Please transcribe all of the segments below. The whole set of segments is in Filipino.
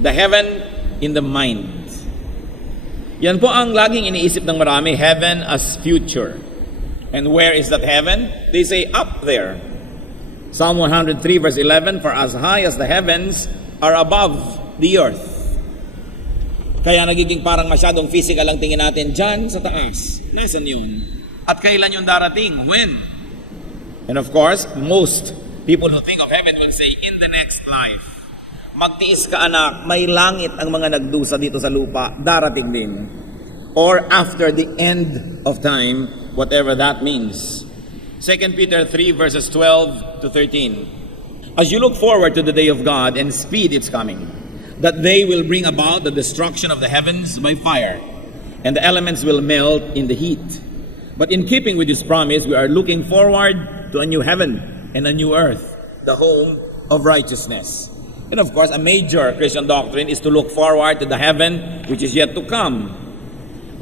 The heaven in the mind. Yan po ang laging iniisip ng marami, heaven as future. And where is that heaven? They say up there. Psalm 103 verse 11, for as high as the heavens are above the earth. Kaya nagiging parang masyadong physical ang tingin natin dyan sa taas. Nasaan yun? At kailan yung darating? When? And of course, most people who think of heaven will say, in the next life. Magtiis ka anak, may langit ang mga nagdusa dito sa lupa, darating din. Or after the end of time, whatever that means. 2 Peter 3 verses 12 to 13. As you look forward to the day of God and speed its coming, that they will bring about the destruction of the heavens by fire, and the elements will melt in the heat. But in keeping with this promise, we are looking forward to a new heaven and a new earth, the home of righteousness. And of course, a major Christian doctrine is to look forward to the heaven which is yet to come.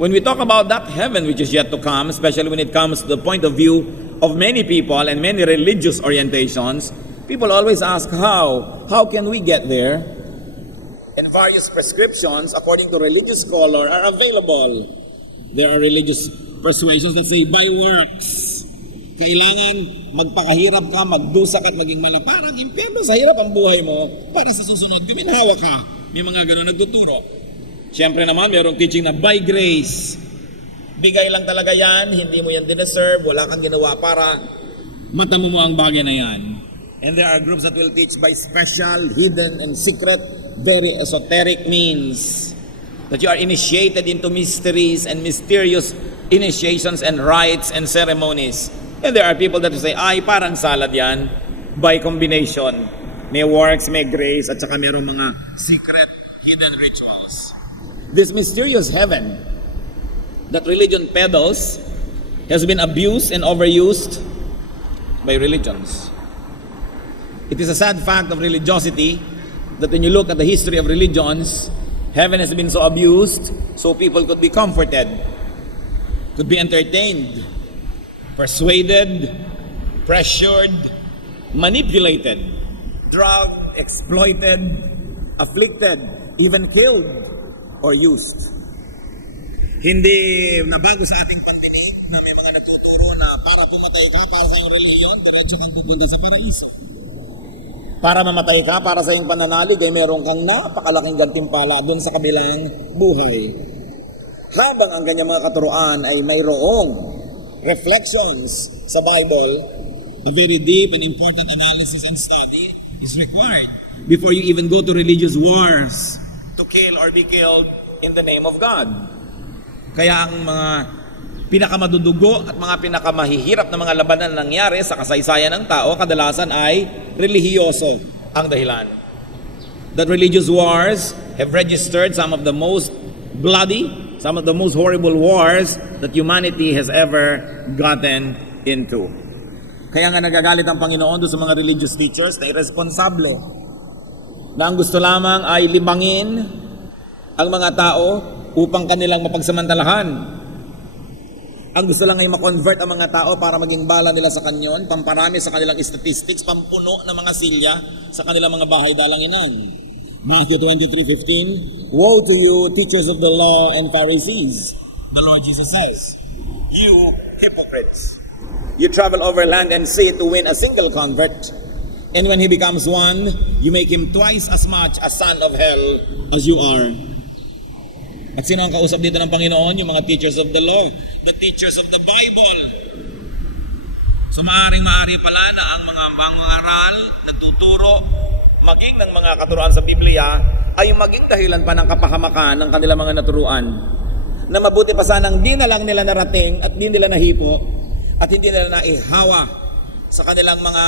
When we talk about that heaven which is yet to come, especially when it comes to the point of view of many people and many religious orientations, people always ask how? How can we get there? And various prescriptions, according to religious scholar, are available. There are religious persuasions that say, by works. Kailangan magpakahirap ka, magdusa ka at maging malaparang impyerno sa hirap ang buhay mo para sa susunod, guminhawa ka. May mga ganun nagtuturo. Siyempre naman, mayroong teaching na by grace. Bigay lang talaga yan, hindi mo yan dineserve, wala kang ginawa para matamo mo ang bagay na yan. And there are groups that will teach by special, hidden, and secret, very esoteric means that you are initiated into mysteries and mysterious initiations and rites and ceremonies. And there are people that say, ay, parang salad yan, by combination. May works, may grace, at saka mayroong mga secret, hidden rituals. This mysterious heaven that religion peddles has been abused and overused by religions. It is a sad fact of religiosity that when you look at the history of religions, heaven has been so abused so people could be comforted, could be entertained, persuaded, pressured, manipulated, drugged, exploited, afflicted, even killed, or used. Hindi nabago sa ating pandinig na may mga nagtuturo na para pumatay ka para sa iyong relihiyon, diretso kang pupunta sa paraiso. Para mamatay ka para sa iyong pananalig ay meron kang napakalaking gantimpala doon sa kabilang buhay. Habang ang ganyang mga katuruan ay mayroong reflections sa Bible, a very deep and important analysis and study is required before you even go to religious wars to kill or be killed in the name of God. Kaya ang mga pinakamadudugo at mga pinakamahihirap na mga labanan na nangyari sa kasaysayan ng tao, kadalasan ay relihiyoso ang dahilan. That religious wars have registered some of the most bloody, some of the most horrible wars that humanity has ever gotten into. Kaya nga nagagalit ang Panginoon doon sa mga religious teachers na irresponsable, na ang gusto lamang ay libangin ang mga tao upang kanilang mapagsamantalahan. Ang gusto lang ay makonvert ang mga tao para maging bala nila sa kanyon, pamparami sa kanilang statistics, pampuno ng mga silya sa kanilang mga bahay dalanginan. Matthew 23:15, woe to you, teachers of the law and Pharisees. The Lord Jesus says, you hypocrites, you travel over land and sea to win a single convert, and when he becomes one, you make him twice as much a son of hell as you are. At sino ang kausap dito ng Panginoon? Yung mga teachers of the law, the teachers of the Bible. So maaari pala na ang mga mangaral, nagtuturo, maging ng mga katuruan sa Biblia, ay maging dahilan pa ng kapahamakan ng kanilang mga naturuan. Na mabuti pa sanang di na lang nila narating at di nila nahipo at hindi nila naihawa sa kanilang mga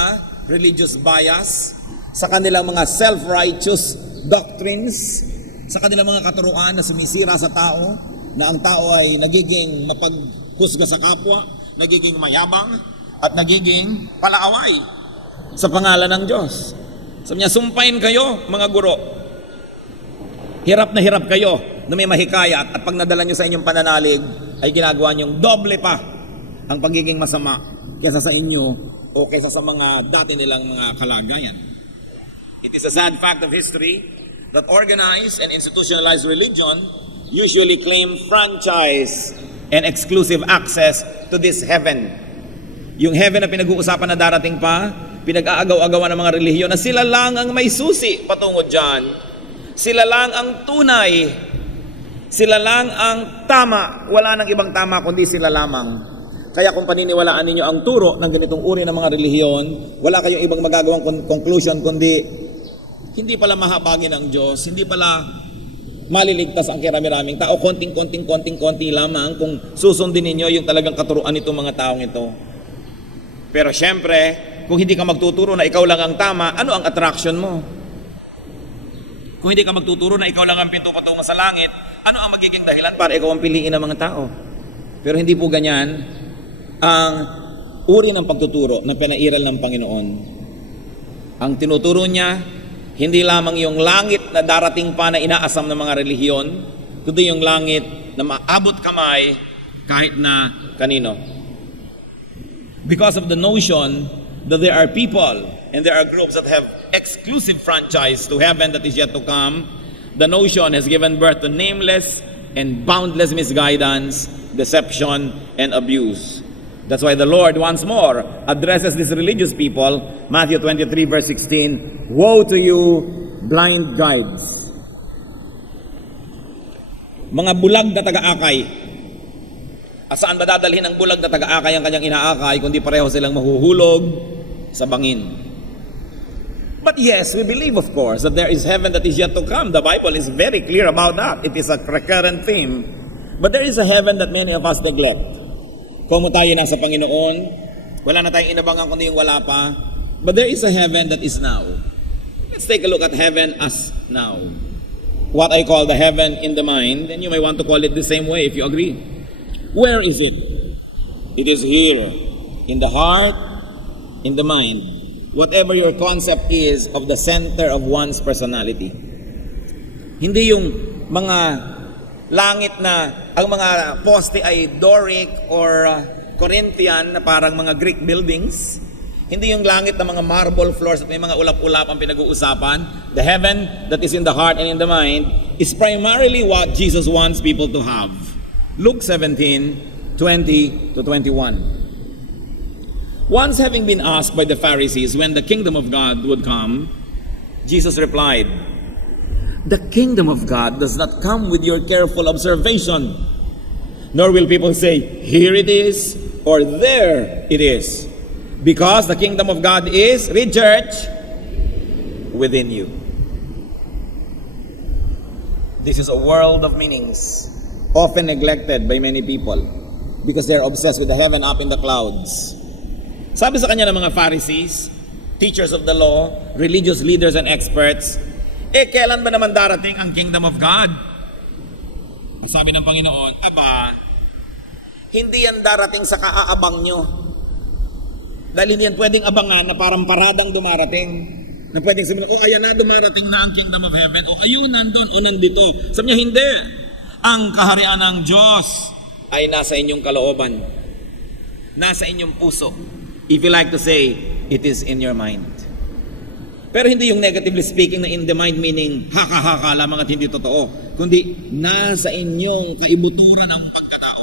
religious bias, sa kanilang mga self-righteous doctrines, sa kanilang mga katuruan na sumisira sa tao, na ang tao ay nagiging mapaghusga sa kapwa, nagiging mayabang, at nagiging palaaway sa pangalan ng Diyos. Sabi niya, sumpain kayo, mga guro. Hirap na hirap kayo na may mahikayat at pag nadala nyo sa inyong pananalig, ay ginagawa nyong doble pa ang pagiging masama kaysa sa inyo o kaysa sa mga dati nilang mga kalagayan. It is a sad fact of history that organize and institutionalize religion usually claim franchise and exclusive access to this heaven. Yung heaven na pinag-uusapan na darating pa, pinag-aagaw-agawan ng mga relihiyon na sila lang ang may susi patungo dyan. Sila lang ang tunay. Sila lang ang tama. Wala nang ibang tama kundi sila lamang. Kaya kung paniniwalaan ninyo ang turo ng ganitong uri ng mga relihiyon, wala kayong ibang magagawang conclusion kundi hindi pala mahabagin ang Diyos, hindi pala maliligtas ang kirami-raming tao, konting-konti lamang kung susundin ninyo yung talagang katuruan nitong mga taong ito. Pero syempre, kung hindi ka magtuturo na ikaw lang ang tama, ano ang attraction mo? Kung hindi ka magtuturo na ikaw lang ang pinto patungo sa langit, ano ang magiging dahilan para ikaw ang piliin ng mga tao? Pero hindi po ganyan ang uri ng pagtuturo na pinairal ng Panginoon. Ang tinuturo niya, hindi lamang yung langit na darating pa na inaasam ng mga relihiyon, kundi yung langit na maabot kamay kahit na kanino. Because of the notion that there are people and there are groups that have exclusive franchise to heaven that is yet to come, the notion has given birth to nameless and boundless misguidance, deception, and abuse. That's why the Lord once more addresses these religious people, Matthew 23 verse 16, "Woe to you, blind guides." Mga bulag na taga-akay. Saan ba dadalhin ang bulag na taga-akay ang kanyang inaakay kundi pareho silang mahuhulog sa bangin? But yes, we believe of course that there is heaven that is yet to come. The Bible is very clear about that. It is a recurrent theme. But there is a heaven that many of us neglect. Kung tayo nasa Panginoon, wala na tayong inabangan kundi yung wala pa. But there is a heaven that is now. Let's take a look at heaven as now. What I call the heaven in the mind, and you may want to call it the same way if you agree. Where is it? It is here, in the heart, in the mind. Whatever your concept is of the center of one's personality. Hindi yung mga langit na ang mga poste ay Doric or Corinthian na parang mga Greek buildings. Hindi yung langit na mga marble floors at may mga ulap-ulap ang pinag-uusapan. The heaven that is in the heart and in the mind is primarily what Jesus wants people to have. Luke 17:20-21. Once having been asked by the Pharisees when the kingdom of God would come, Jesus replied, "The kingdom of God does not come with your careful observation, nor will people say, 'Here it is,' or 'There it is,' because the kingdom of God is," read church, "within you." This is a world of meanings, often neglected by many people because they are obsessed with the heaven up in the clouds. Sabi sa kanya ng mga Pharisees, teachers of the law, religious leaders and experts, kailan ba naman darating ang kingdom of God? Sabi ng Panginoon, hindi yan darating sa kaaabang nyo. Dahil hindi yan pwedeng abangan na parang paradang dumarating. Na pwedeng sabihin, ayan na, dumarating na ang kingdom of heaven. Ayun, nandun, nandito. Sabi niya, hindi. Ang kaharian ng Diyos ay nasa inyong kalooban. Nasa inyong puso. If you like to say, it is in your mind. Pero hindi yung negatively speaking na in the mind meaning haka-haka lamang at hindi totoo. Kundi nasa inyong kaibuturan ng pagkatao.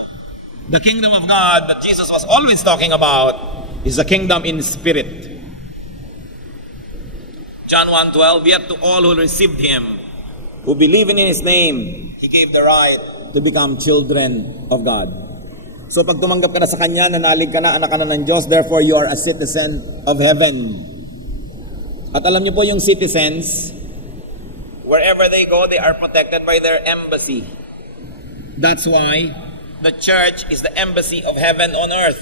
The kingdom of God that Jesus was always talking about is a kingdom in spirit. John 1:12, "Yet to all who received Him, who believe in His name, He gave the right to become children of God." So pag tumanggap ka na sa Kanya, nanalig ka na, anak ka na ng Diyos, therefore you are a citizen of heaven. At alam niyo po yung citizens, wherever they go, they are protected by their embassy. That's why the church is the embassy of heaven on earth.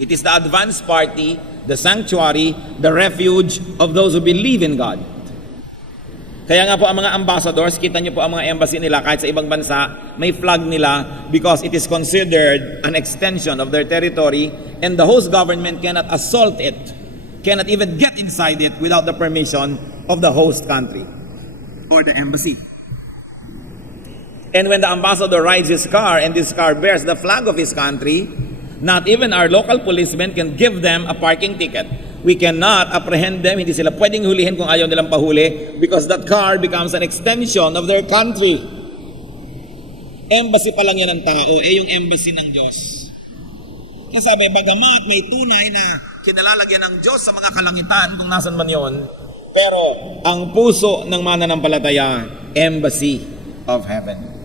It is the advance party, the sanctuary, the refuge of those who believe in God. Kaya nga po ang mga ambassadors, kita niyo po ang mga embassy nila kahit sa ibang bansa, may flag nila because it is considered an extension of their territory and the host government cannot assault it, cannot even get inside it without the permission of the host country or the embassy. And when the ambassador rides his car and this car bears the flag of his country, not even our local policemen can give them a parking ticket. We cannot apprehend them. Hindi sila pwedeng hulihin kung ayaw nilang pahuli because that car becomes an extension of their country. Embassy pa lang yan ng tao, yung embassy ng Diyos. Kaya sabi, bagamat may tunay na kinalalagyan ng Diyos sa mga kalangitan kung nasan man yon, pero ang puso ng mananampalataya, embassy of heaven.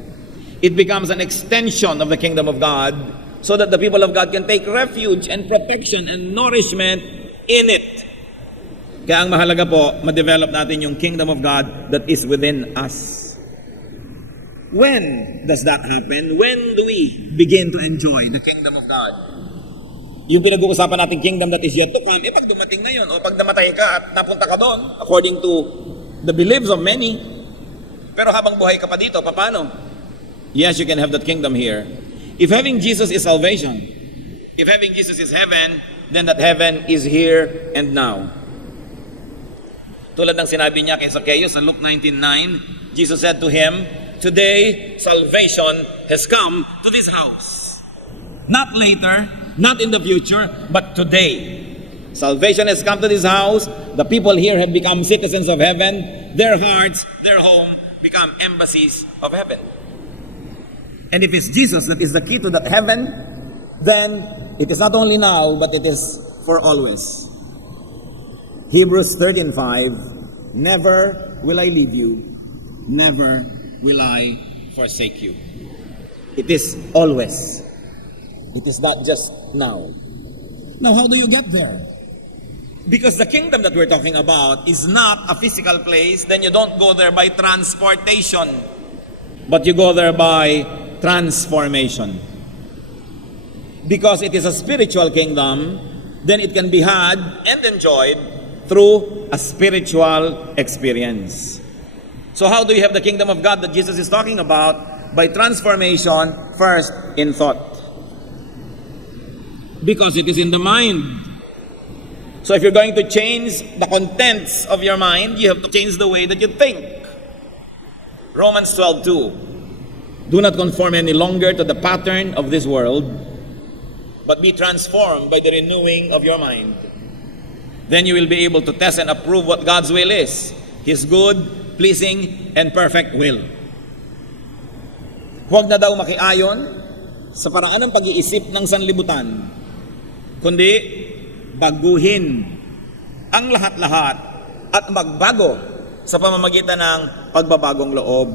It becomes an extension of the kingdom of God so that the people of God can take refuge and protection and nourishment in it. Kaya ang mahalaga po, ma-develop natin yung kingdom of God that is within us. When does that happen? When do we begin to enjoy the kingdom of God? Yung pinag-uusapan natin kingdom that is yet to come, pag dumating na yun, o pag namatay ka at napunta ka doon, according to the beliefs of many, pero habang buhay ka pa dito, paano? Yes, you can have that kingdom here. If having Jesus is salvation, if having Jesus is heaven, then that heaven is here and now. Tulad ng sinabi niya kay Zacchaeus sa Luke 19:9, Jesus said to him, "Today salvation has come to this house." Not later, not in the future, but today. Salvation has come to this house. The people here have become citizens of heaven. Their hearts, their home, become embassies of heaven. And if it's Jesus that is the key to that heaven, then it is not only now, but it is for always. Hebrews 13:5, never will I leave you, never will I forsake you. It is always. It is not just now. Now, how do you get there? Because the kingdom that we're talking about is not a physical place, then you don't go there by transportation, but you go there by transformation. Because it is a spiritual kingdom, then it can be had and enjoyed through a spiritual experience. So how do you have the kingdom of God that Jesus is talking about? By transformation, first in thought. Because it is in the mind. So if you're going to change the contents of your mind, you have to change the way that you think. Romans 12:2. Do not conform any longer to the pattern of this world, but be transformed by the renewing of your mind. Then you will be able to test and approve what God's will is, His good, pleasing, and perfect will. Huwag na daw makiayon sa paraan ng pag-iisip ng sanlibutan, kundi baguhin ang lahat-lahat at magbago sa pamamagitan ng pagbabagong loob,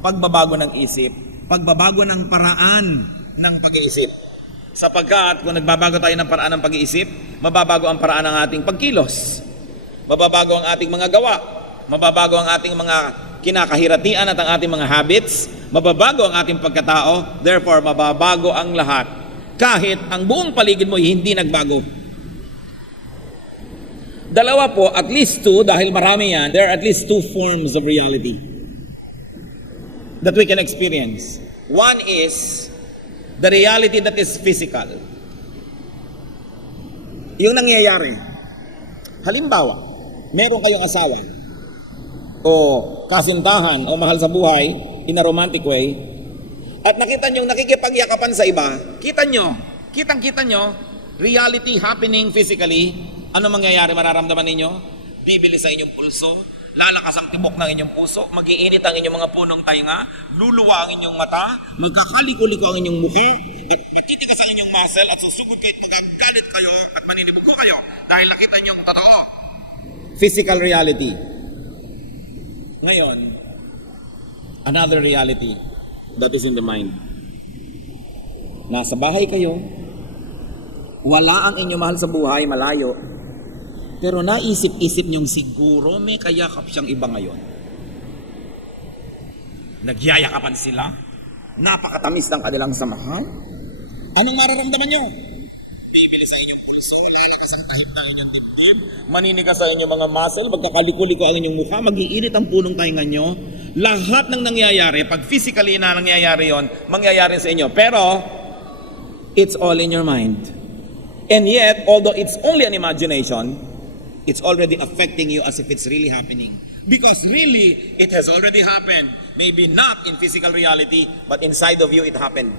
pagbabago ng isip, pagbabago ng paraan ng pag-iisip. Sapagkat kung nagbabago tayo ng paraan ng pag-iisip, mababago ang paraan ng ating pagkilos, mababago ang ating mga gawa, mababago ang ating mga kinakahiratian at ang ating mga habits, mababago ang ating pagkatao, therefore mababago ang lahat. Kahit ang buong paligid mo hindi nagbago. Dalawa po, at least two, dahil marami yan, there are at least two forms of reality that we can experience. One is the reality that is physical. Yung nangyayari. Halimbawa, meron kayong asawa o kasintahan o mahal sa buhay in a romantic way at nakita nyo nakikipagyakapan sa iba, kitang-kita nyo, reality happening physically, ano mangyayari, mararamdaman ninyo? Bibili sa inyong pulso, lalakas ang tibok ng inyong puso, mag-iinit ang inyong mga punong tainga, luluwa ang inyong mata, magkakaliko-liko ang inyong mukha, at matitigas ang inyong muscle, at susugod kayo at magagalit kayo at maninibugo kayo dahil nakita niyo ang totoo. Physical reality. Ngayon, another reality that is in the mind. Nasa bahay kayo, wala ang inyong mahal sa buhay, malayo, pero naisip-isip niyong siguro may kayakap siyang iba ngayon. Nagyayakapan sila. Napakatamis ng kanilang samahan. Anong mararamdaman niyo? Bibili sa inyong pulso, lalakas ang tahip ng inyong dibdib, maninigas sa inyong mga muscle, magkakaliko-liko ang inyong mukha, mag-iinit ang punong tainga niyo. Lahat ng nangyayari, pag physically na nangyayari yon, mangyayari sa inyo. Pero, it's all in your mind. And yet, although it's only an imagination, it's already affecting you as if it's really happening. Because really, it has already happened. Maybe not in physical reality, but inside of you it happened.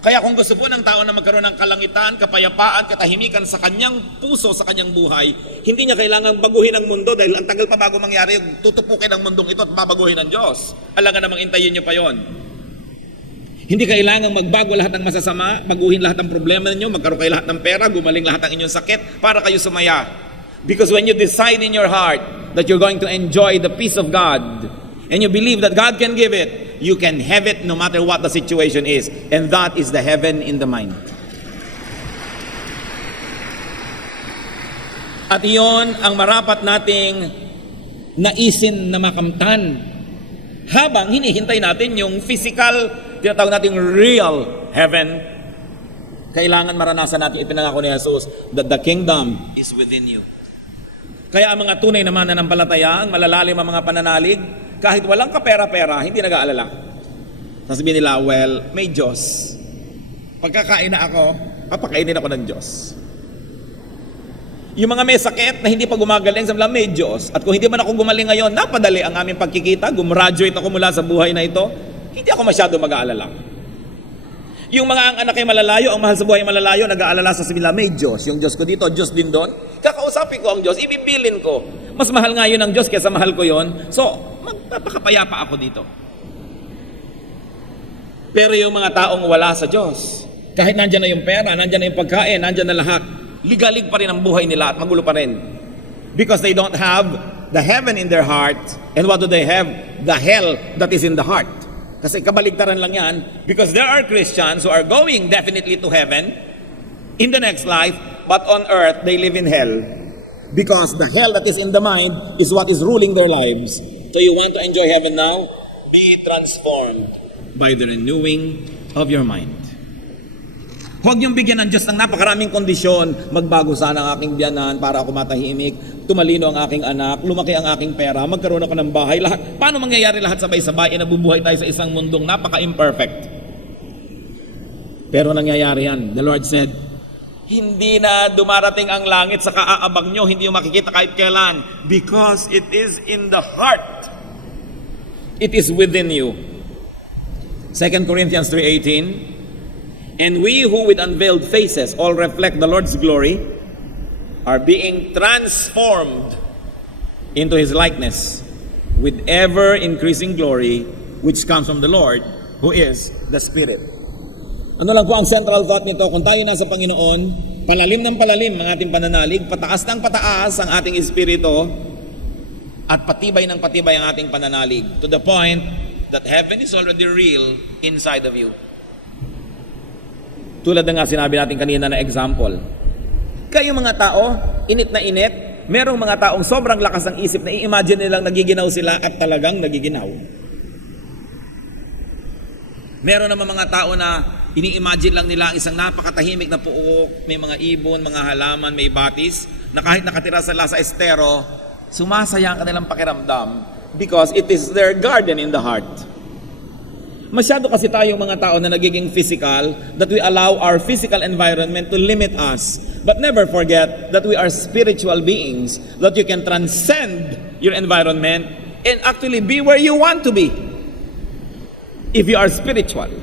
Kaya kung gusto po ng tao na magkaroon ng kalangitan, kapayapaan, katahimikan sa kanyang puso, sa kanyang buhay, hindi niya kailangang baguhin ang mundo dahil ang tagal pa bago mangyari yung tutupukin ang mundong ito at babaguhin ng Diyos. Alangan namang intayin niyo pa yon. Hindi kailangang magbago lahat ng masasama, baguhin lahat ng problema ninyo, magkaroon kayo lahat ng pera, gumaling lahat ng inyong sakit para kayo sumaya. Because when you decide in your heart that you're going to enjoy the peace of God, and you believe that God can give it, you can have it no matter what the situation is. And that is the heaven in the mind. At iyon ang marapat nating naisin na makamtan habang hinihintay natin yung physical, tinatawag nating real heaven. Kailangan maranasan natin ipinangako ni Jesus that the kingdom is within you. Kaya ang mga tunay na mananampalataya, ang malalalim ang mga pananalig, kahit walang kapera-pera, hindi nag-aalala. Sasabihin nila, well, may Diyos. Pagkakain na ako, papakainin ako ng Diyos. Yung mga may sakit na hindi pa gumagaling, sabi nila, may Diyos. At kung hindi man ako gumaling ngayon, napadali ang aming pagkikita, gumraduate ako mula sa buhay na ito, hindi ako masyado mag-aalala. Yung mga ang anak ay malalayo, ang mahal sa buhay malalayo, nag-aalala sa nila, may Diyos. Yung Diyos ko dito, Diyos din doon. Kakausapin ko ang Diyos, ibibilin ko. Mas mahal nga yun ang Diyos kaysa mahal ko yun. So, magpapakapayapa ako dito. Pero yung mga taong wala sa Diyos, kahit nandyan na yung pera, nandyan na yung pagkain, nandyan na lahat, ligalig pa rin ang buhay nila at magulo pa rin. Because they don't have the heaven in their heart. And what do they have? The hell that is in the heart. Kasi kabaligtaran lang yan. Because there are Christians who are going definitely to heaven in the next life, but on earth they live in hell. Because the hell that is in the mind is what is ruling their lives. So you want to enjoy heaven now? Be transformed by the renewing of your mind. Huwag niyong bigyan ng Diyos ng napakaraming kondisyon. Magbago sana ang aking biyanan para ako matahimik, tumalino ang aking anak, lumaki ang aking pera, magkaroon ako ng bahay. Lahat. Paano mangyayari lahat sabay-sabay? Nabubuhay tayo sa isang mundong napaka-imperfect. Pero nangyayari yan. The Lord said, hindi na dumarating ang langit sa kaaabang nyo, hindi yung makikita kahit kailan. Because it is in the heart. It is within you. 2 Corinthians 3:18. And we who with unveiled faces all reflect the Lord's glory are being transformed into His likeness with ever increasing glory which comes from the Lord who is the Spirit. Ano lang po ang central thought nito? Kung tayo nasa Panginoon, palalim ng palalim ang ating pananalig, pataas ng pataas ang ating espiritu, at patibay ng patibay ang ating pananalig to the point that heaven is already real inside of you. Tulad na nga sinabi natin kanina na example. Kayong mga tao, init na init, merong mga taong sobrang lakas ng isip na i-imagine nilang nagiginaw sila at talagang nagiginaw. Meron naman mga tao na ini-imagine lang nila ang isang napakatahimik na puok, may mga ibon, mga halaman, may batis, na kahit nakatira sila sa estero, sumasaya ang kanilang pakiramdam because it is their garden in the heart. Masyado kasi tayong mga tao na nagiging physical, that we allow our physical environment to limit us. But never forget that we are spiritual beings, that you can transcend your environment and actually be where you want to be. If you are spiritual.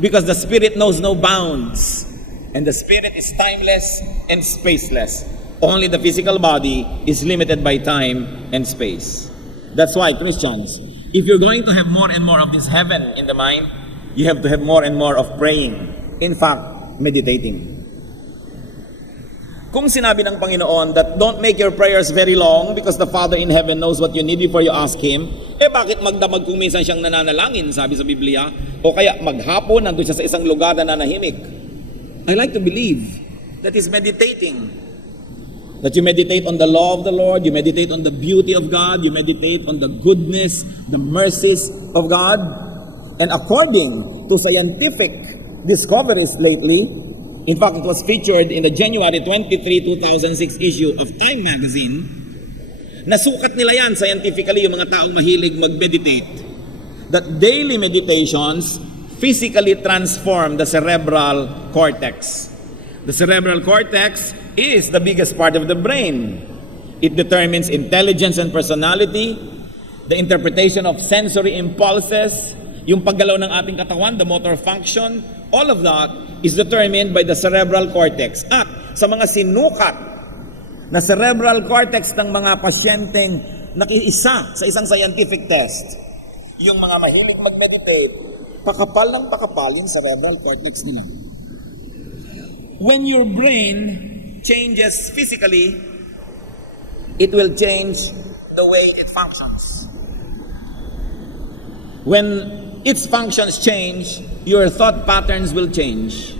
Because the Spirit knows no bounds. And the Spirit is timeless and spaceless. Only the physical body is limited by time and space. That's why, Christians, if you're going to have more and more of this heaven in the mind, you have to have more and more of praying. In fact, meditating. Kung sinabi ng Panginoon that don't make your prayers very long because the Father in heaven knows what you need before you ask Him, bakit magdamag kung minsan siyang nananalangin, sabi sa Biblia? O kaya maghapon, nandun siya sa isang lugar na nanahimik. I like to believe that He's meditating. That you meditate on the law of the Lord, you meditate on the beauty of God, you meditate on the goodness, the mercies of God. And according to scientific discoveries lately, in fact, it was featured in the January 23, 2006 issue of Time magazine. Nasukat nila yan scientifically, yung mga taong mahilig mag-meditate. That daily meditations physically transform the cerebral cortex. The cerebral cortex is the biggest part of the brain. It determines intelligence and personality, the interpretation of sensory impulses, yung paggalaw ng ating katawan, the motor function, all of that is determined by the cerebral cortex. At sa mga sinukat na cerebral cortex ng mga pasyenteng nakiisa sa isang scientific test, yung mga mahilig mag-meditate, pakapal ng pakapal yung cerebral cortex nila. When your brain changes physically, it will change the way it functions. When its functions change, your thought patterns will change.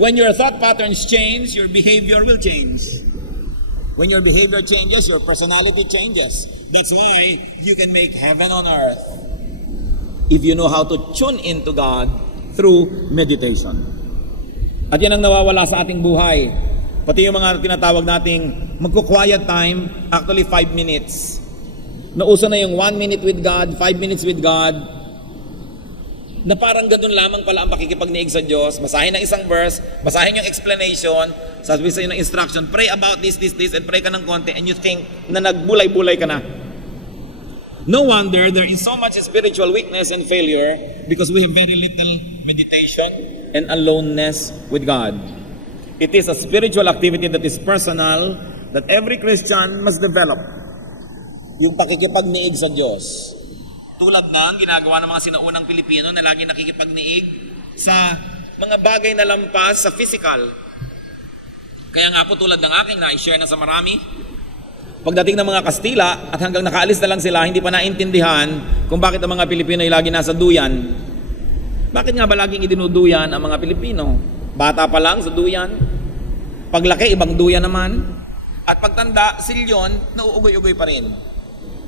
When your thought patterns change, your behavior will change. When your behavior changes, your personality changes. That's why you can make heaven on earth if you know how to tune into God through meditation. At yan ang nawawala sa ating buhay. Pati yung mga tinatawag nating magko-quiet time, actually 5 minutes. Nauso na yung 1 minute with God, 5 minutes with God, na parang ganun lamang pala ang pakikipagniig sa Diyos. Basahin ng isang verse, basahin yung explanation, sasabihin sa iyo ng instruction, pray about this, and pray ka ng konti, and you think na nagbulay-bulay ka na. No wonder there is so much spiritual weakness and failure because we have very little meditation and aloneness with God. It is a spiritual activity that is personal, that every Christian must develop. Yung pakikipagniig sa Diyos. Tulad na ang ginagawa ng mga sinaunang Pilipino na lagi nakikipagniig sa mga bagay na lampas sa physical. Kaya nga po tulad ng aking na-share na sa marami, pagdating ng mga Kastila at hanggang nakaalis na lang sila, hindi pa naintindihan kung bakit ang mga Pilipino ay lagi nasa duyan. Bakit nga ba laging idinuduyan ang mga Pilipino? Bata pa lang sa duyan, paglaki ibang duyan naman, at pagtanda, silyon, nauugoy-ugoy pa rin.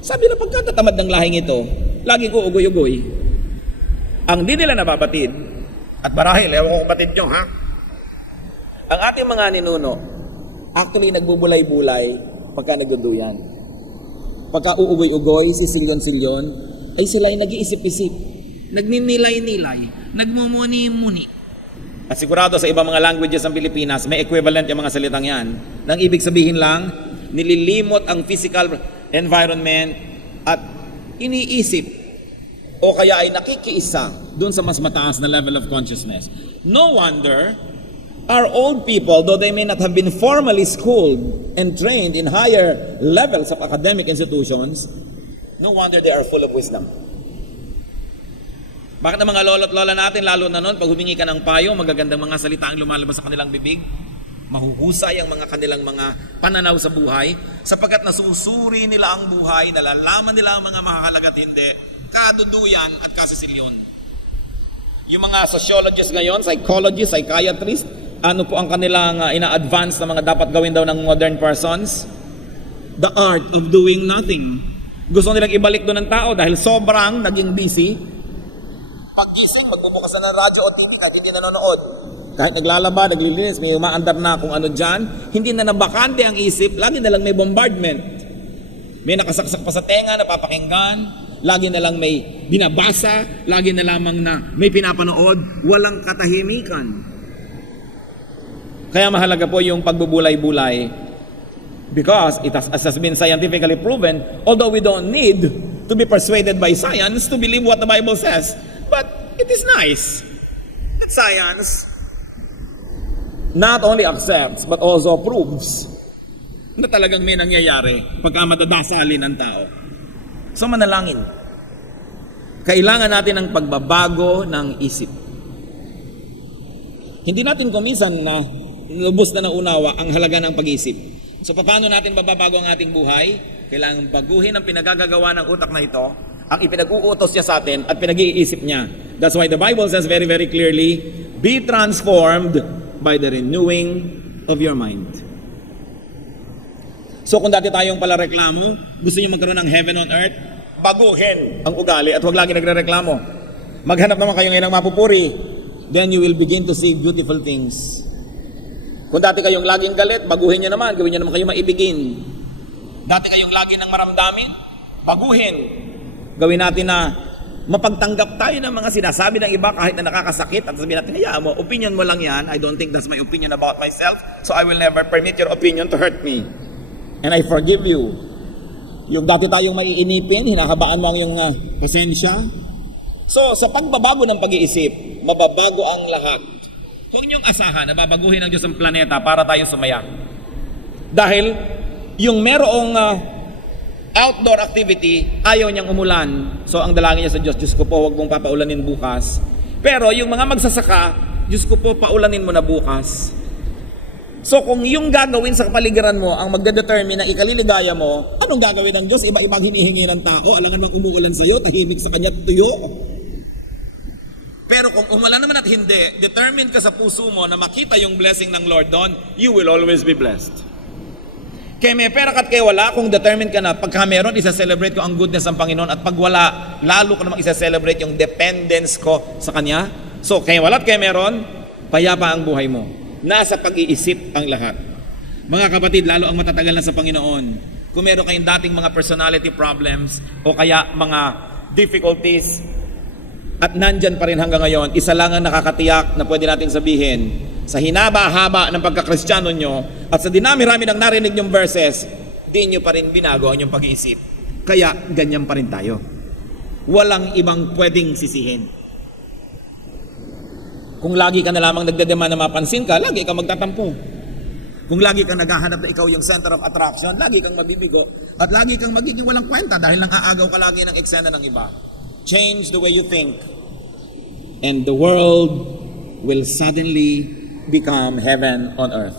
Sabi na pagkatatamad ng lahing ito, lagi ko ugoy-ugoy. Ang di nila nababatid, at marahil, ewan ko kung batid nyo, ha? Ang ating mga ninuno, actually nagbubulay-bulay pagka nagduduyan. Pagka uugoy-ugoy, si silyon-silyon, ay sila ay nag-iisip-isip, nagninilay-nilay, nagmumuni-muni. At sigurado sa ibang mga languages ng Pilipinas, may equivalent yung mga salitang yan. Nang ibig sabihin lang, nililimot ang physical environment at iniisip o kaya ay nakikiisa doon sa mas mataas na level of consciousness. No wonder our old people, though they may not have been formally schooled and trained in higher levels of academic institutions, no wonder they are full of wisdom. Bakit ang mga lolo't lola natin, lalo na noon, pag humingi ka ng payo, magagandang mga salita ang lumalabas sa kanilang bibig, mahuhusay ang mga kanilang mga pananaw sa buhay, sapagkat nasusuri nila ang buhay, nalalaman nila ang mga mahalaga at hindi, kaduduyan at kasisilyon. Yung mga sociologists ngayon, psychologists, psychiatrists, ano po ang kanilang ina-advance na mga dapat gawin daw ng modern persons? The art of doing nothing. Gusto nilang ibalik doon ng tao dahil sobrang naging busy. Pag-gising, magbubukas na ng radyo o TV kahit hindi nanonood. Kahit naglalaba, naglilinis, may umaandar na kung ano dyan, hindi na nabakante ang isip, lagi na lang may bombardment. May nakasaksak pa sa tenga, napapakinggan, lagi na lang may binabasa, lagi na lamang na may pinapanood, walang katahimikan. Kaya mahalaga po yung pagbubulay-bulay because it has been scientifically proven, although we don't need to be persuaded by science to believe what the Bible says, but it is nice that science not only accepts but also proves na talagang may nangyayari pagka madadasalin ng tao. So manalangin. Kailangan natin ng pagbabago ng isip. Hindi natin kumisan na lubos na naunawa ang halaga ng pag-isip. So paano natin bababago ang ating buhay? Kailangan baguhin ang pinagagagawa ng utak na ito, ang ipinag-uutos niya sa atin at pinag-iisip niya. That's why the Bible says very, very clearly, be transformed by the renewing of your mind. So kung dati tayong pala reklamo, gusto niyo magkaroon ng heaven on earth, baguhin ang ugali at huwag lagi nagre-reklamo. Maghanap naman kayo ngayon ng mapupuri, then you will begin to see beautiful things. Kung dati kayong laging galit, baguhin niyo naman, gawin niyo naman kayo maibigin. Dati kayong lagi ng maramdamin, baguhin. Gawin natin na mapagtanggap tayo ng mga sinasabi ng iba kahit na nakakasakit at sabihin natin, hayaan mo, opinion mo lang yan. I don't think that's my opinion about myself, so I will never permit your opinion to hurt me. And I forgive you. Yung dati tayong maiinipin, hinahabaan mo ang iyong pasensya. So, sa pagbabago ng pag-iisip, mababago ang lahat. Huwag niyong asahan na babaguhin ng Diyos ang planeta para tayo sumaya. Dahil, yung merong outdoor activity, ayaw niyang umulan. So, ang dalangin niya sa Diyos, Diyos ko po, huwag mong papaulanin bukas. Pero, yung mga magsasaka, Diyos ko po, paulanin mo na bukas. So, kung yung gagawin sa kapaligiran mo ang magdedetermine ng ikaliligaya mo, anong gagawin ng Diyos? Iba-ibang hinihingi ng tao, alangan mang umuulan sa'yo, tahimik sa kanya tuyo. Pero kung umulan naman at hindi, determined ka sa puso mo na makita yung blessing ng Lord doon, you will always be blessed. Kaya may pera ka't kaya wala, kung determined ka na, pagka meron, isa-celebrate ko ang goodness ng Panginoon, at pag wala, lalo ko namang isa-celebrate yung dependence ko sa Kanya. So, kaya wala at kaya meron, payapa ang buhay mo. Nasa pag-iisip ang lahat. Mga kapatid, lalo ang matatagal na sa Panginoon. Kung meron kayong dating mga personality problems, o kaya mga difficulties, at nandyan pa rin hanggang ngayon, isa lang ang nakakatiyak na pwede natin sabihin, sa hinaba-haba ng pagkakristyano nyo, at sa dinami-rami ng narinig nyong verses, di nyo pa rin binago ang inyong pag-iisip. Kaya, ganyan pa rin tayo. Walang ibang pwedeng sisihin. Kung lagi ka na lamang nagdedemand na mapansin ka, lagi kang magtatampo. Kung lagi kang naghahanap na ikaw yung center of attraction, lagi kang mabibigo, at lagi kang magiging walang kwenta dahil nang aagaw ka lagi ng eksena ng iba. Change the way you think, and the world will suddenly become heaven on earth.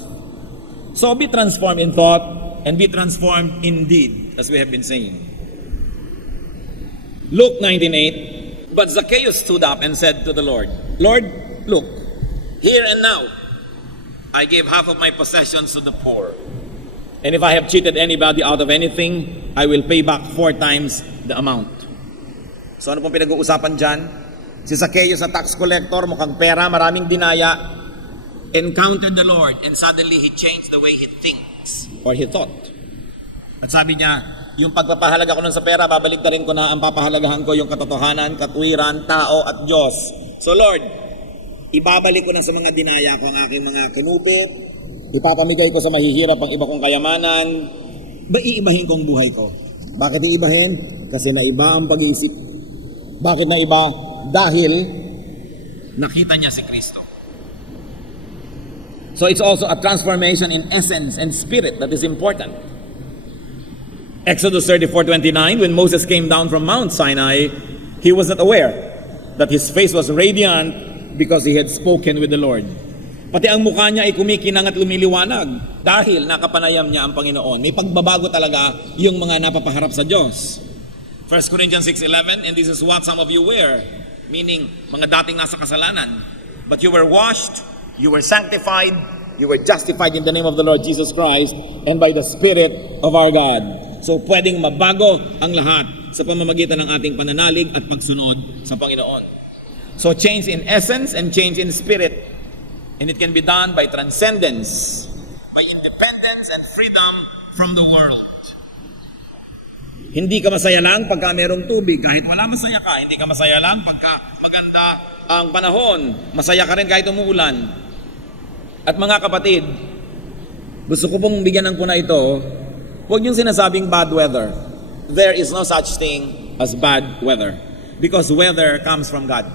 So be transformed in thought and be transformed in deed, as we have been saying. Luke 19:8, but Zacchaeus stood up and said to the Lord, Lord, look, here and now, I gave half of my possessions to the poor. And if I have cheated anybody out of anything, I will pay back 4 times the amount. So ano pong pinag-uusapan dyan? Si Zacchaeus, sa tax collector, mukhang pera, maraming dinaya, encountered the Lord, and suddenly he changed the way he thinks, or he thought. At sabi niya, yung pagpapahalaga ko nun sa pera, babalik na rin ko na ang papahalagahan ko yung katotohanan, katwiran, tao at Diyos. So Lord, ibabalik ko na sa mga dinaya ko ang aking mga kinupit, ipapamigay ko sa mahihirap ang iba kong kayamanan, iibahin ko ang buhay ko. Bakit iibahin? Kasi naiba ang pag-iisip. Bakit naiba? Dahil nakita niya si Kristo. So it's also a transformation in essence and spirit that is important. Exodus 34:29, when Moses came down from Mount Sinai, he was not aware that his face was radiant because he had spoken with the Lord. Pati ang mukha niya ay kumikinang at lumiliwanag dahil nakapanayam niya ang Panginoon. May pagbabago talaga yung mga napapaharap sa Diyos. 1 Corinthians 6:11, and this is what some of you were, meaning mga dating nasa kasalanan, but you were washed, you were sanctified, you were justified in the name of the Lord Jesus Christ and by the Spirit of our God. So pwedeng mabago ang lahat sa pamamagitan ng ating pananalig at pagsunod sa Panginoon. So change in essence and change in spirit, and it can be done by transcendence, by independence and freedom from the world. Hindi ka masaya lang pagka merong tubig, kahit wala masaya ka. Hindi ka masaya lang pagka maganda ang panahon. Masaya ka rin kahit umuulan. At mga kapatid, gusto ko pong bigyan ng puna ito, huwag niyong sinasabing bad weather. There is no such thing as bad weather. Because weather comes from God.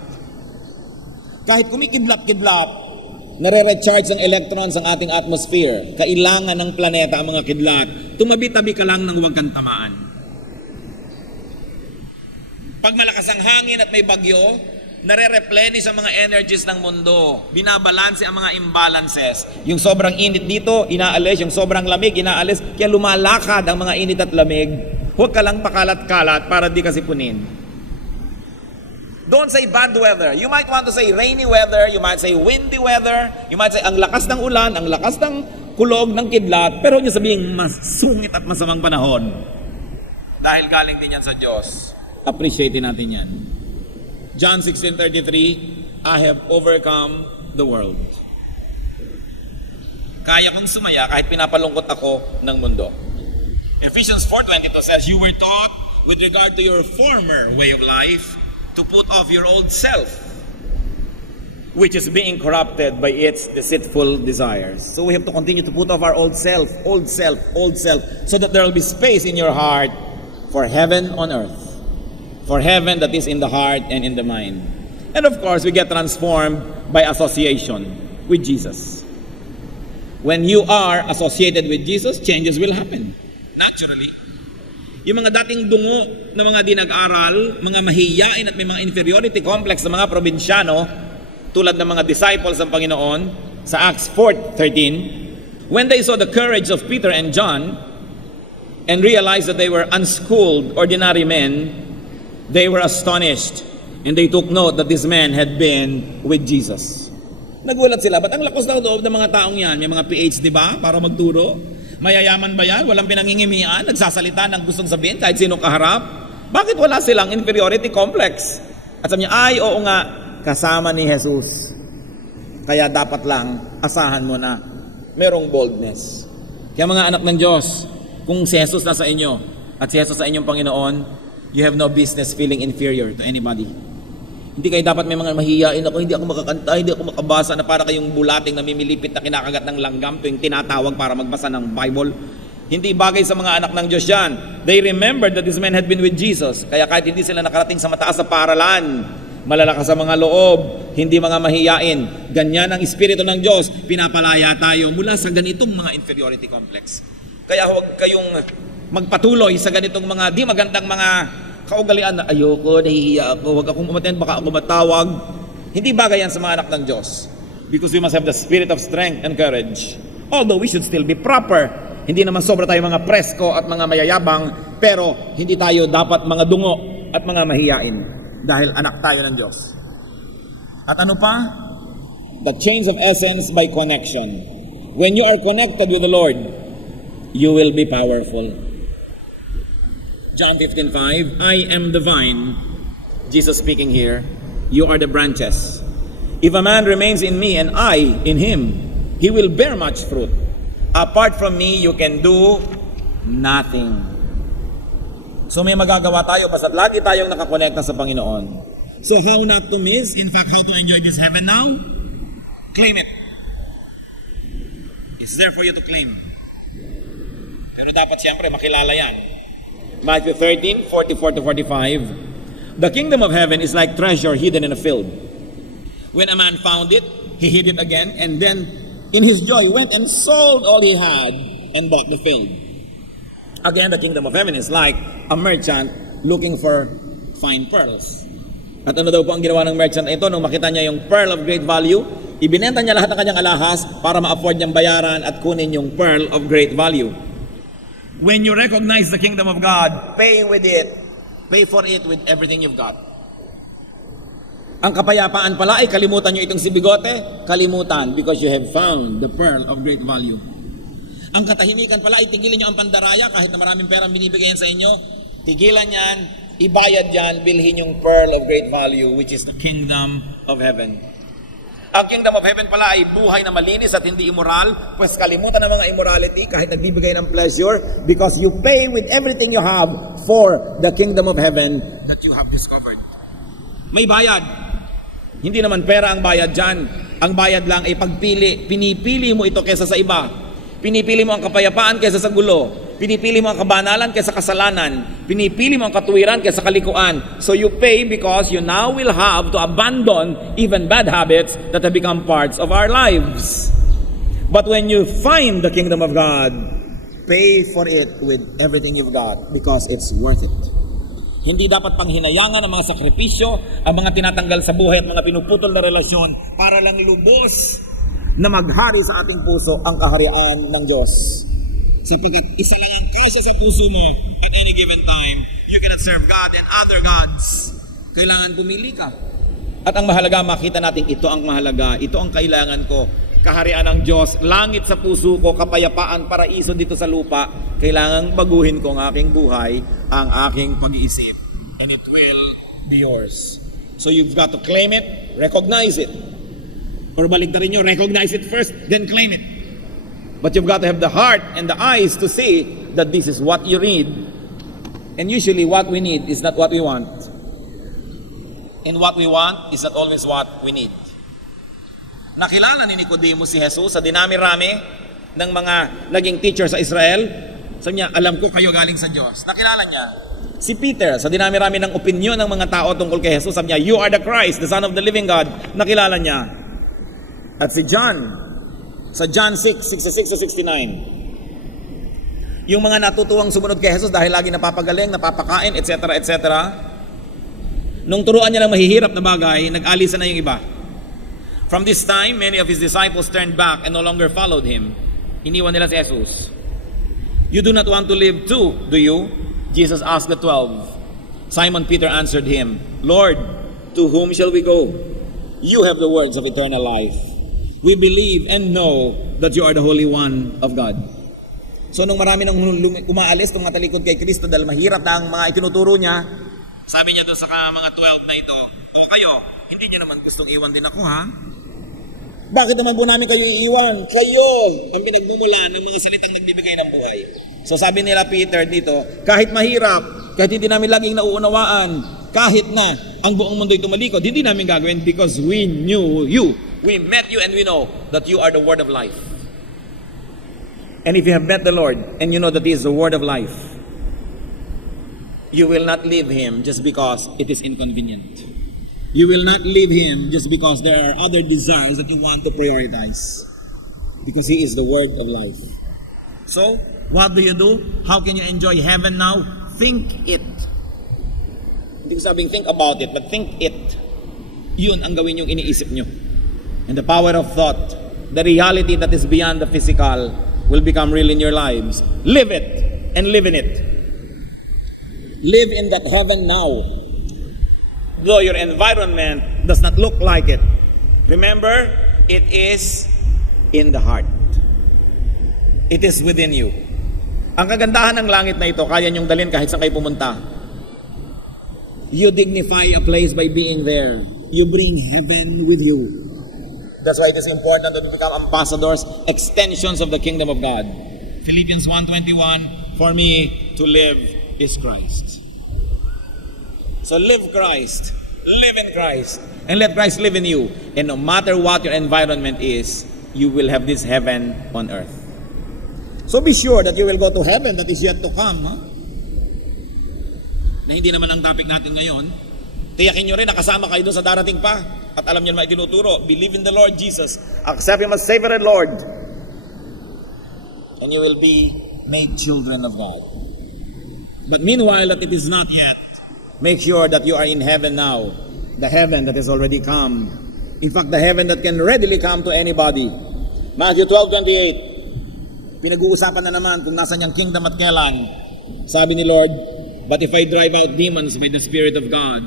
Kahit kumikidlap-kidlap, nare-recharge ang electrons ang ating atmosphere. Kailangan ng planeta ang mga kidlat. Tumabi-tabi ka lang nang huwag kang tamaan. Pag malakas ang hangin at may bagyo, nare-replenish ang mga energies ng mundo. Binabalanse ang mga imbalances. Yung sobrang init dito, inaalis. Yung sobrang lamig, inaalis. Kaya lumalakad ang mga init at lamig. Huwag ka lang pakalat-kalat para di ka sipunin. Don't say bad weather. You might want to say rainy weather. You might say windy weather. You might say ang lakas ng ulan, ang lakas ng kulog, ng kidlat. Pero huwag niyo sabihin masungit at masamang panahon. Dahil galing din yan sa Diyos. Appreciate natin yan. John 16:33, I have overcome the world. Kaya kong sumaya kahit pinapalungkot ako ng mundo. Ephesians 4:22 says, you were taught with regard to your former way of life to put off your old self, which is being corrupted by its deceitful desires. So we have to continue to put off our old self, so that there will be space in your heart for heaven on earth. For heaven that is in the heart and in the mind. And of course, we get transformed by association with Jesus. When you are associated with Jesus, changes will happen. Naturally. Yung mga dating dungo na mga di nag-aral, mga mahiyain at may mga inferiority complex na mga probinsyano, tulad ng mga disciples ng Panginoon, sa Acts 4:13, when they saw the courage of Peter and John and realized that they were unschooled, ordinary men, they were astonished and they took note that this man had been with Jesus. Nagulat sila, ba't ang lakas daw loob ng mga taong yan? May mga PhD ba para magturo? Mayayaman ba yan? Walang pinangingimian? Nagsasalita ng gustong sabihin kahit sino kaharap? Bakit wala silang inferiority complex? At sabi niya, ay oo nga, kasama ni Jesus. Kaya dapat lang, asahan mo na merong boldness. Kaya mga anak ng Diyos, kung si Jesus nasa inyo at si Jesus sa inyong Panginoon, you have no business feeling inferior to anybody. Hindi kayo dapat may mga mahihiyain ako, hindi ako makakanta, hindi ako makabasa na para kayong bulating na mimilipit na kinakagat ng langgam tuwing tinatawag para magbasa ng Bible. Hindi bagay sa mga anak ng Diyos yan. They remembered that this man had been with Jesus. Kaya kahit hindi sila nakarating sa mataas na paaralan, malalakas sa mga loob, hindi mga mahihiyain, ganyan ang Espiritu ng Diyos, pinapalaya tayo mula sa ganitong mga inferiority complex. Kaya huwag kayong magpatuloy sa ganitong mga di magandang mga kaugalian na ayoko, nahihiya ako, huwag akong umaten, baka ako matawag. Hindi bagay yan sa mga anak ng Diyos. Because we must have the spirit of strength and courage. Although we should still be proper. Hindi naman sobra tayo mga presko at mga mayayabang, pero hindi tayo dapat mga dungo at mga mahihiyain dahil anak tayo ng Diyos. At ano pa? The change of essence by connection. When you are connected with the Lord, you will be powerful. John 15:5, I am the vine. Jesus speaking here. You are the branches. If a man remains in me and I in him, he will bear much fruit. Apart from me, you can do nothing. So may magagawa tayo basta lagi tayong nakakonekta sa Panginoon. So how not to miss? In fact, how to enjoy this heaven now? Claim it. It's there for you to claim. Pero dapat siyempre makilala yan. Matthew 13:44-45. The kingdom of heaven is like treasure hidden in a field. When a man found it, he hid it again, and then in his joy went and sold all he had and bought the field. Again, the kingdom of heaven is like a merchant looking for fine pearls. At ano daw po ang ginawa ng merchant ito? Nung makita niya yung pearl of great value, ibinenta niya lahat ng kanyang alahas para ma-afford niyang bayaran at kunin yung pearl of great value. When you recognize the kingdom of God, pay with it. Pay for it with everything you've got. Ang kapayapaan pala ay kalimutan nyo itong si bigote, kalimutan because you have found the pearl of great value. Ang katahimikan pala ay tigilan nyo ang pandaraya kahit na maraming perang binibigyan sa inyo. Tigilan yan, ibayad yan, bilhin yung pearl of great value which is the kingdom of heaven. Ang kingdom of heaven pala ay buhay na malinis at hindi immoral, pues kalimutan ng mga immorality kahit nagbibigay ng pleasure because you pay with everything you have for the kingdom of heaven that you have discovered. May bayad. Hindi naman pera ang bayad dyan. Ang bayad lang ay pagpili. Pinipili mo ito kaysa sa iba. Pinipili mo ang kapayapaan kaysa sa gulo. Pinipili mo ang kabanalan kaysa kasalanan. Pinipili mo ang katuwiran kaysa kalikuan. So you pay because you now will have to abandon even bad habits that have become parts of our lives. But when you find the kingdom of God, pay for it with everything you've got because it's worth it. Hindi dapat panghinayangan ang mga sakripisyo, ang mga tinatanggal sa buhay at mga pinuputol na relasyon para lang lubos na maghari sa ating puso ang kaharian ng Diyos. Sapagkat isa lang ang kausa sa puso mo at any given time, you cannot serve God and other gods. Kailangan pumili ka. At ang mahalaga, makita natin ito ang mahalaga, ito ang kailangan ko. Kaharian ng Diyos, langit sa puso ko, kapayapaan, paraiso dito sa lupa. Kailangan baguhin ko ang aking buhay, ang aking pag-iisip. And it will be yours. So you've got to claim it, recognize it. Or baligtarin nyo, recognize it first, then claim it. But you've got to have the heart and the eyes to see that this is what you need. And usually what we need is not what we want. And what we want is not always what we need. Nakilala ni Nicodemo si Jesus sa dinami-rami ng mga naging teacher sa Israel. Sabi niya, alam ko kayo galing sa Diyos. Nakilala niya. Si Peter, sa dinami-rami ng opinyon ng mga tao tungkol kay Jesus, sabi niya, "You are the Christ, the Son of the living God." Nakilala niya. At si John, sa John 6:66-69, yung mga natutuwang sumunod kay Jesus dahil lagi napapagaling, napapakain, etc., etc., nung turuan niya ng mahihirap na bagay, nag-alisa na yung iba. From this time, many of his disciples turned back and no longer followed him. Iniwan nila si Jesus. "You do not want to live too, do you?" Jesus asked the 12. Simon Peter answered him, "Lord, to whom shall we go? You have the words of eternal life. We believe and know that you are the Holy One of God." So nung marami nang umaalis, nung matalikod kay Kristo dahil mahirap na ang mga itinuturo niya, sabi niya doon sa mga 12 na ito, "O kayo, hindi niyo naman gustong iwan din ako, ha? Bakit naman po namin kayo iiwan? Kayo ang pinagmumulan ng mga salitang nagbibigay ng buhay." So sabi nila Peter dito, kahit mahirap, kahit hindi namin laging nauunawaan, kahit na ang buong mundo'y tumalikod, hindi namin gagawin because we knew you. We met you and we know that you are the word of life. And if you have met the Lord and you know that He is the word of life, you will not leave Him just because it is inconvenient. You will not leave Him just because there are other desires that you want to prioritize. Because He is the word of life. So, what do? How can you enjoy heaven now? Think it. Hindi ko sabing think about it, but think it. Yun ang gawin yung iniisip nyo. And the power of thought, the reality that is beyond the physical, will become real in your lives. Live it and live in it. Live in that heaven now. Though your environment does not look like it. Remember, it is in the heart. It is within you. Ang kagandahan ng langit na ito, kaya niyong dalhin kahit saan kayo pumunta. You dignify a place by being there. You bring heaven with you. That's why it is important that we become ambassadors, extensions of the kingdom of God. Philippians 1:21, "For me to live is Christ." So live Christ, live in Christ, and let Christ live in you. And no matter what your environment is, you will have this heaven on earth. So be sure that you will go to heaven that is yet to come. Ha? Na hindi naman ang topic natin ngayon. Tiyakin nyo rin, nakasama kayo doon sa darating pa. At alam nyo naman itinuturo, believe in the Lord Jesus. Accept Him as Savior and Lord. And you will be made children of God. But meanwhile, that it is not yet, make sure that you are in heaven now. The heaven that has already come. In fact, the heaven that can readily come to anybody. Matthew 12:28. Pinag-uusapan na naman kung nasan yung kingdom at kailan. Sabi ni Lord, "But if I drive out demons by the Spirit of God,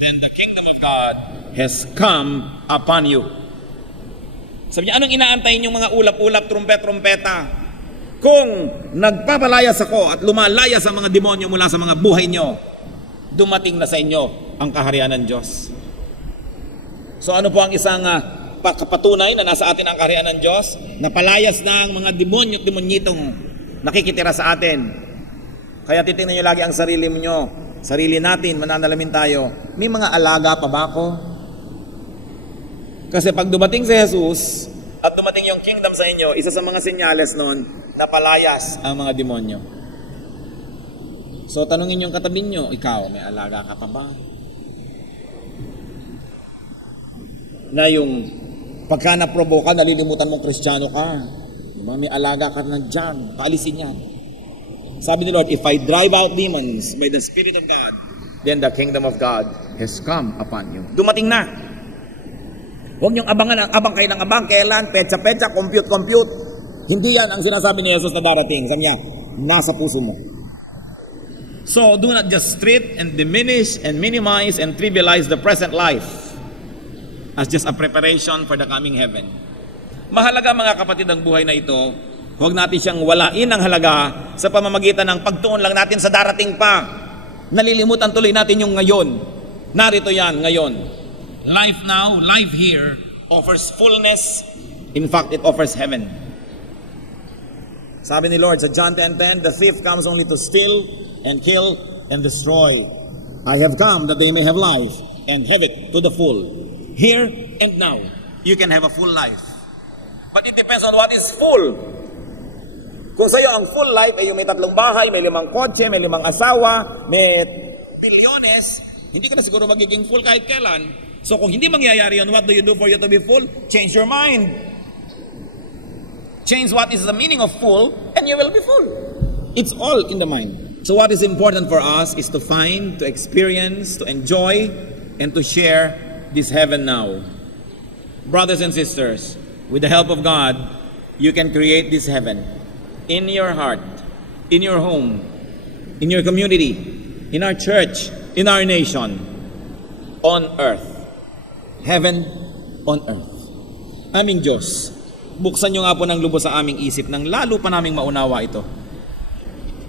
then the kingdom of God has come upon you." Sabi niya, anong inaantay niyong mga ulap-ulap, trumpet-trumpeta? Kung nagpapalayas ako at lumalaya sa mga demonyo mula sa mga buhay niyo, dumating na sa inyo ang kaharian ng Diyos. So ano po ang isang patunay na nasa atin ang kaharian ng Diyos? Napalayas na ang mga demonyo at demonyitong nakikitira sa atin. Kaya titingnan niyo lagi ang sarili niyo. Sarili natin, mananalamin tayo. May mga alaga pa ba ako? Kasi pag dumating si Jesus at dumating yung kingdom sa inyo, isa sa mga senyales noon, napalayas ang mga demonyo. So tanungin yung katabi nyo, ikaw, may alaga ka pa ba? Na yung pagka naprovoka, nalilimutan mong Kristiyano ka. Diba? May alaga ka na dyan, paalisin yan. Sabi ni Lord, if I drive out demons by the Spirit of God, then the kingdom of God has come upon you. Dumating na. Huwag niyong abangan, abang kayo ng abang, kailan, petsa-petsa, compute. Hindi yan ang sinasabi ni Jesus na darating. Sabi niya, nasa puso mo. So, do not just treat and diminish and minimize and trivialize the present life as just a preparation for the coming heaven. Mahalaga mga kapatid ang buhay na ito. Huwag natin siyang walain ang halaga sa pamamagitan ng pagtuon lang natin sa darating pa. Nalilimutan tuloy natin yung ngayon. Narito yan, ngayon. Life now, life here, offers fullness. In fact, it offers heaven. Sabi ni Lord sa John 10:10, "The thief comes only to steal and kill and destroy. I have come that they may have life and have it to the full." Here and now, you can have a full life. But it depends on what is full. Kung sa'yo ang full life ay yung may 3 bahay, may 5 kotse, may 5 asawa, may bilyones, hindi ka na siguro magiging full kahit kailan. So kung hindi mangyayari yun, what do you do for you to be full? Change your mind. Change what is the meaning of full, and you will be full. It's all in the mind. So what is important for us is to find, to experience, to enjoy, and to share this heaven now. Brothers and sisters, with the help of God, you can create this heaven in your heart, in your home, in your community, in our church, in our nation, on earth. Heaven on earth. Aming Diyos, buksan nyo nga po ng lubos sa aming isip nang lalo pa naming maunawa ito.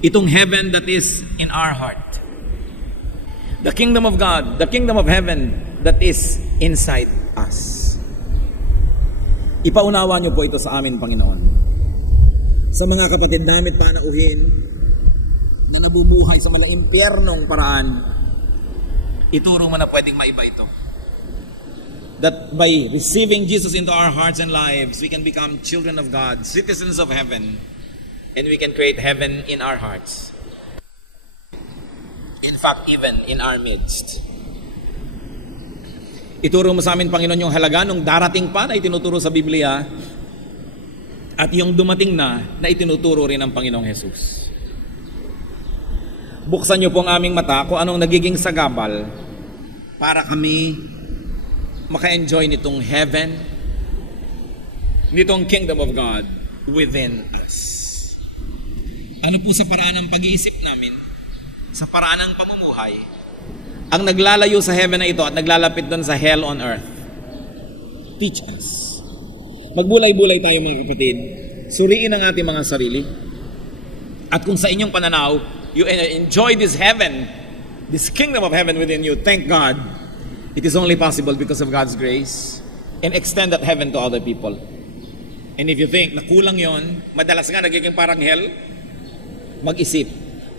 Itong heaven that is in our heart. The kingdom of God, the kingdom of heaven that is inside us. Ipaunawa nyo po ito sa amin, Panginoon. Sa mga kapatid namin panauhin na nabubuhay sa impyernong paraan, ituro mo na pwedeng maiba ito. That by receiving Jesus into our hearts and lives, we can become children of God, citizens of heaven, and we can create heaven in our hearts. In fact, even in our midst. Ituro mo sa amin, Panginoon, yung halaga nung darating pa na itinuturo sa Biblia at yung dumating na itinuturo rin ng Panginoong Jesus. Buksan niyo po ang aming mata kung anong nagiging sagabal para kami maka-enjoy nitong heaven, nitong kingdom of God within us. Ano po sa paraan ng pag-iisip namin, sa paraan ng pamumuhay, ang naglalayo sa heaven na ito at naglalapit doon sa hell on earth? Teach us. Magbulay-bulay tayo mga kapatid. Suriin ang ating mga sarili. At kung sa inyong pananaw, you enjoy this heaven, this kingdom of heaven within you, thank God. It is only possible because of God's grace, and extend that heaven to other people. And if you think na kulang yon, madalas nga nagiging parang hell, mag-isip.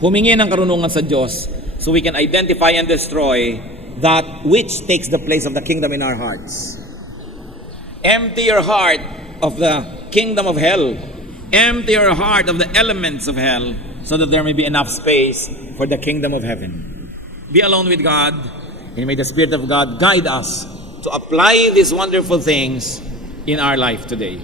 Humingi ng karunungan sa Diyos so we can identify and destroy that which takes the place of the kingdom in our hearts. Empty your heart of the kingdom of hell. Empty your heart of the elements of hell so that there may be enough space for the kingdom of heaven. Be alone with God, and may the Spirit of God guide us to apply these wonderful things in our life today.